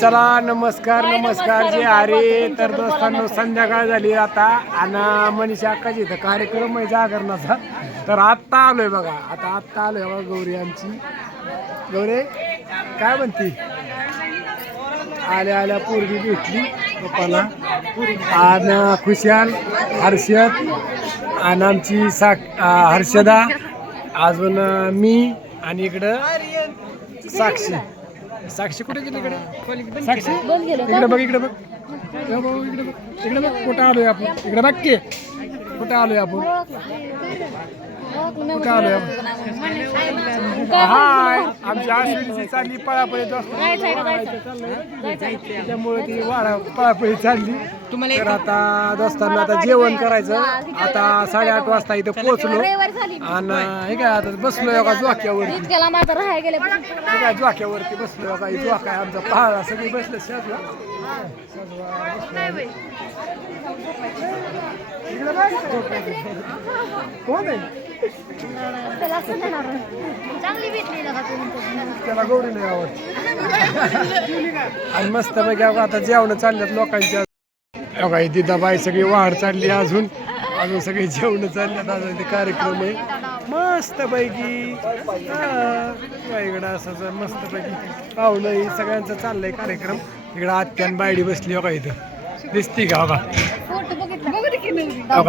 चला नमस्कार नमस्कार जे अरे तर दोस्तांनो संध्याकाळ झाली आता. आणि मनीषा अक्काची इथं कार्यक्रम आहे जागरणाचा. तर आत्ता आलोय बघा. आता आत्ता आलोय बघा गौरी आमची. गौरे काय म्हणती? आल्या आल्या पोरगी भेटली. पप्पाला. आणि खुशाल हर्षद. आणि आमची साक हर्षदा. अजून मी आणि इकडं साक्षी. साक्षी कुठे गेली इकडे? साक्षी? इकडे बघ इकडे बघ. इकडे बघ इकडे बघ. इकडे बघ कुठं आलोय आपण? इकडे बघ की. कुठं आलोय आपण? कुठं आलोय आपण? हाय आमची आश्विनीची चालली पळापळी त्यामुळे ती वाडा पळापळी चालली. तर आता दोस्तांना आता जेवण करायचं. आता साडेआठ वाजता इथं पोहोचलो. आणि हे काय आता बसलो एका जोक्यावरती जोक्यावरती बसलो एका जोका आहे आमचा. पहाडा सगळी बसले बघ. कोण आहे त्याला चांगली भेटली ना त्याला गौरी नाही आवड आणि मस्त पैकी आता जेवण चालल्यात लोकांच्या. बघा दिदाबाई सगळी वाढ चालली अजून. अजून सगळी जेवण चालल्यात अजून ते कार्यक्रम आहे. मस्त पैकी. इकडं असं मस्त पैकी पाहुलं सगळ्यांचं चाललंय कार्यक्रम. इकडं आत्यान बायडी बसली बघा इथं. दिसती का बघा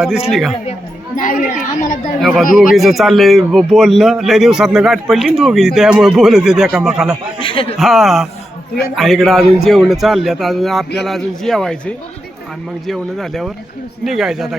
दिसली का? बघा दोघीचं चाललंय बोलणं लय दिवसातनं गाठ पडली ना दोघीची त्यामुळे बोलत येते एकामेकाला हा. इकडं अजून जेवण चालल्यात अजून आपल्याला अजून जेवायचे आणि मग जेवण झाल्यावर निघायचं आता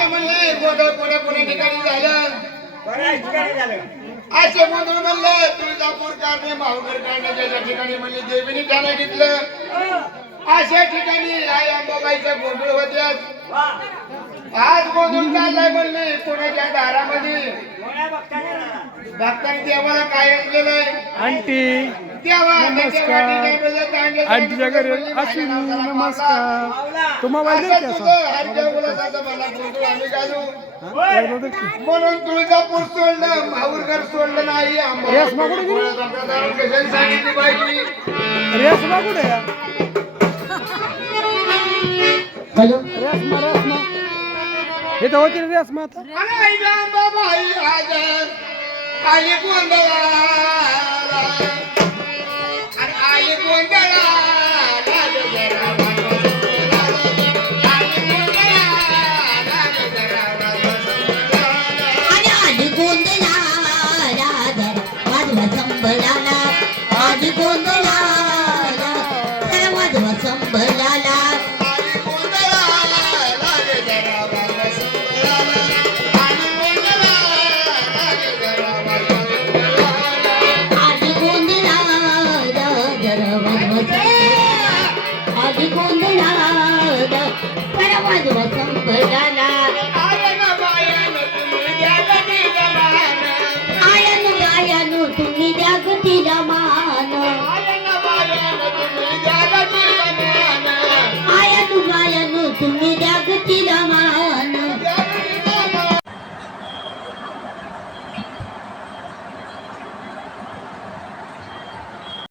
असं म्हणले गोंधळ कोण्या कोण्या ठिकाणी झालं. असं गोंधळ म्हणलं तुळजापूर कारणे माहुकर कारणे ज्या ठिकाणी म्हणले देवीने त्याला घेतलं. अशा ठिकाणी आई अंबाबाईचा गोंधळ होत्यात आज गोंधळ चाललाय म्हणले कोणाच्या दारामध्ये? भक्तांनी देवाला काय असलेलं आहे आंटी देवा नमस्कार. आंटीच्या घरी अश्विनी नमस्कार तुम्हाला माहिती आहे का असं? एवढं की. म्हणून तुळजापूर सोडलं माहूरगर सोडलं नाही रेस मागून गेली? सांगितली पाहिजे? रेशमा रेशमा हे तर होती ना रेशमा आता आली ஆயி கூந்தலா ஆயி கூந்தலா 再い、ど。